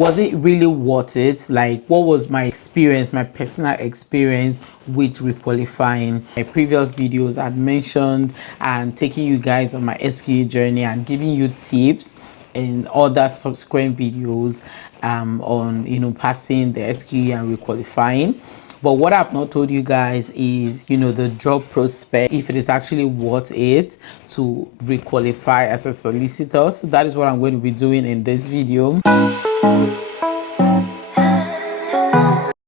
Was it really worth it? Like, what was my experience, my personal experience with requalifying? My previous videos I had mentioned and taking you guys on my SQE journey and giving you tips in other subsequent videos on passing the SQE and requalifying. But what I've not told you guys is, the job prospect, if it is actually worth it to requalify as a solicitor. So that is what I'm going to be doing in this video.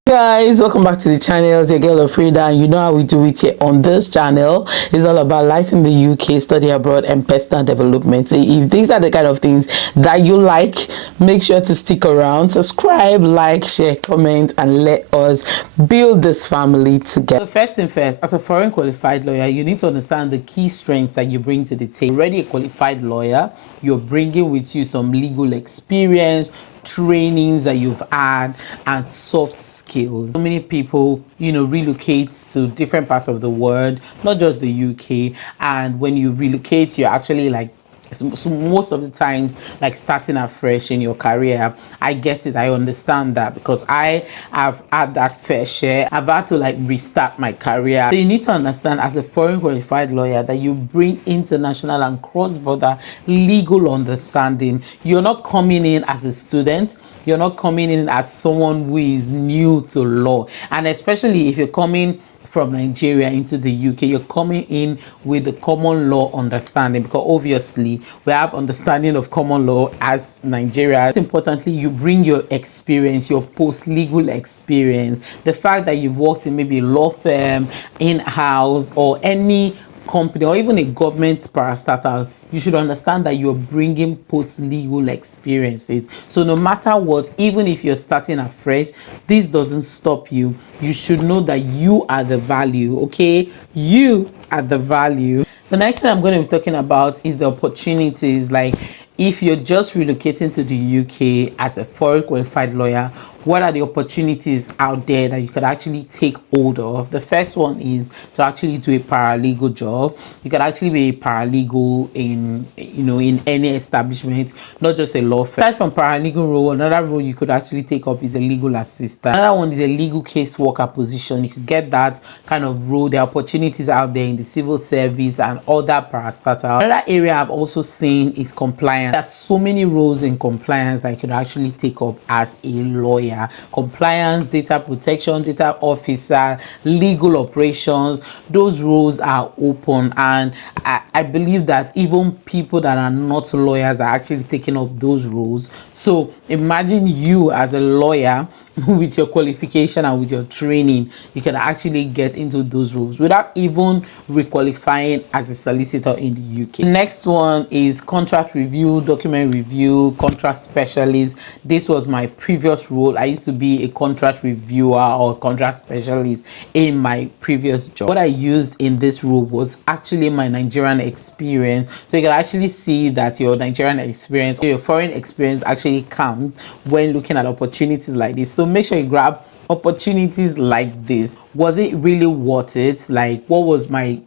Guys, welcome back to the channel. It's your girl Frida, and you know how we do it here on this channel. It's all about life in the UK, study abroad, and personal development. So if these are the kind of things that you like, make sure to stick around, subscribe, like, share, comment, and let us build this family together. So first thing first, as a foreign qualified lawyer, you need to understand the key strengths that you bring to the table. Already a qualified lawyer, you're bringing with you some legal experience, trainings that you've had, and soft skills. So many people relocate to different parts of the world, not just the UK, and when you relocate, you're actually like, so most of the times, like starting afresh in your career. I get it, I understand that, because I have had that fair share. I've had to like restart my career. So you need to understand, as a foreign qualified lawyer, that you bring international and cross-border legal understanding. You're not coming in as a student, you're not coming in as someone who is new to law, and especially if you're coming from Nigeria into the UK, you're coming in with the common law understanding, because obviously we have understanding of common law as Nigeria. Importantly, you bring your experience, your post-legal experience, the fact that you've worked in maybe a law firm, in-house, or any company, or even a government parastatal. You should understand that you're bringing post-legal experiences. So no matter what, even if you're starting afresh, this doesn't stop you. You should know that you are the value, okay? You are the value. So next thing I'm going to be talking about is the opportunities. Like, if you're just relocating to the UK as a foreign qualified lawyer, what are the opportunities out there that you could actually take hold of? The first one is to actually do a paralegal job. You could actually be a paralegal in any establishment, not just a law firm. Aside from paralegal role, another role you could actually take up is a legal assistant. Another one is a legal caseworker position. You could get that kind of role. There are opportunities out there in the civil service and other parastatal. Another area I've also seen is compliance. There's so many roles in compliance that you could actually take up as a lawyer. Compliance, data protection, data officer, legal operations, those roles are open, and I believe that even people that are not lawyers are actually taking up those roles. So imagine you as a lawyer with your qualification and with your training, you can actually get into those roles without even requalifying as a solicitor in the UK. Next one is contract review, document review, contract specialist. This was my previous role. I used to be a contract reviewer or contract specialist in my previous job. What I used in this role was actually my Nigerian experience. So you can actually see that your Nigerian experience or your foreign experience actually counts when looking at opportunities like this. So make sure you grab opportunities like this. Was it really worth it? Like, what was my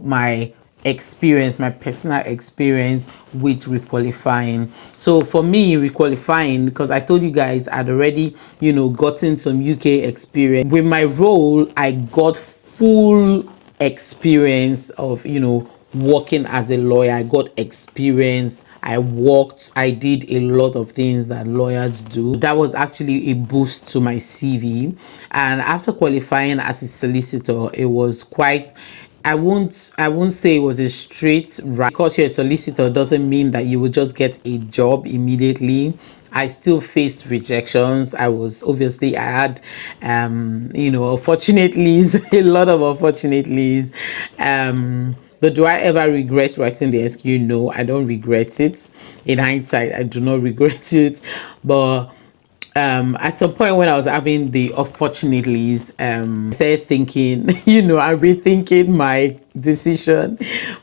experience, my personal experience with requalifying? So for me, requalifying, because I told you guys I'd already gotten some UK experience. With my role, I got full experience of working as a lawyer. I got experience, I worked, I did a lot of things that lawyers do. That was actually a boost to my CV. And after qualifying as a solicitor, it was quite, I won't say it was a straight right. Because you're a solicitor doesn't mean that you will just get a job immediately. I still faced rejections. I had unfortunately a lot of unfortunately. But do I ever regret writing the SQE? No, I don't regret it. In hindsight, I do not regret it. But at some point when I was having the unfortunately, I started thinking, I'm rethinking my decision.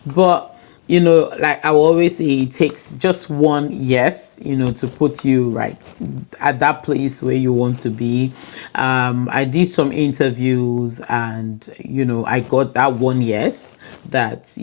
But like I will always say, it takes just one yes, to put you right at that place where you want to be. I did some interviews, and I got that one yes that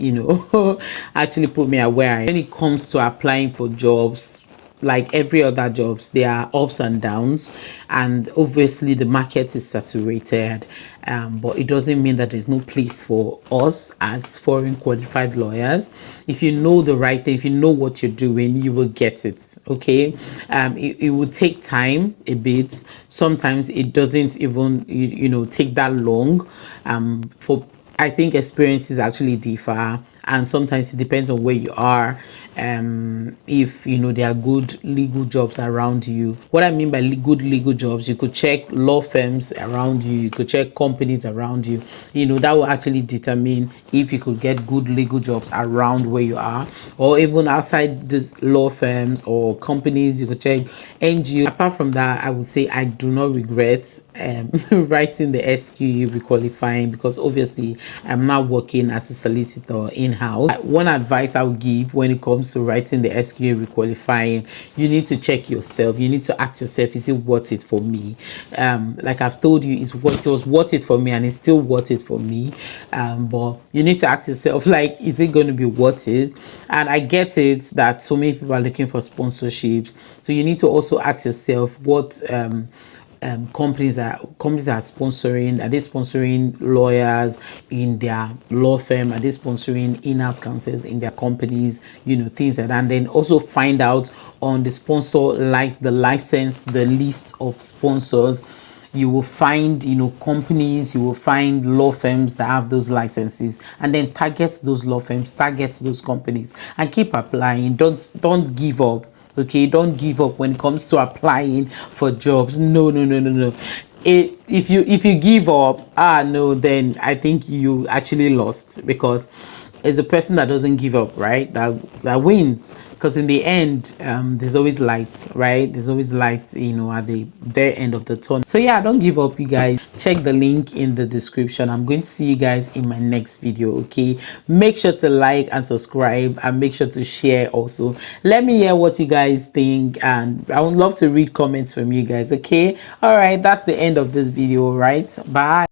actually put me aware. When it comes to applying for jobs, like every other jobs, there are ups and downs, and obviously the market is saturated, but it doesn't mean that there's no place for us as foreign qualified lawyers. If you know the right thing, if you know what you're doing, you will get it. Okay. It will take time a bit. Sometimes it doesn't even take that long. For I think experiences actually differ, and sometimes it depends on where you are. If there are good legal jobs around you. What I mean by good legal jobs, you could check law firms around you, you could check companies around you. That will actually determine if you could get good legal jobs around where you are, or even outside these law firms or companies. You could check NGO. Apart from that, I would say I do not regret writing the SQE requalifying, because obviously I'm not working as a solicitor in-house. One advice I would give when it comes to writing the SQE requalifying, you need to check yourself. You need to ask yourself, is it worth it for me? Like I've told you, it was worth it for me, and it's still worth it for me. But you need to ask yourself, like, is it going to be worth it? And I get it that so many people are looking for sponsorships, so you need to also ask yourself what companies are sponsoring. Are they sponsoring lawyers in their law firm? Are they sponsoring in-house counsels in their companies? Things like that. And then also find out on the sponsor, like the license, the list of sponsors. You will find companies, you will find law firms that have those licenses, and then target those law firms, target those companies, and keep applying. Don't give up. Okay, don't give up when it comes to applying for jobs. No, no, no, no, no. If you give up, no, then I think you actually lost, because it's a person that doesn't give up, right, that wins. Because in the end, there's always light, right? There's always light, at the very end of the tunnel. So yeah, don't give up, you guys. Check the link in the description. I'm going to see you guys in my next video. Okay, make sure to like and subscribe, and make sure to share also. Let me hear what you guys think, and I would love to read comments from you guys. Okay, all right, that's the end of this video. Right, bye.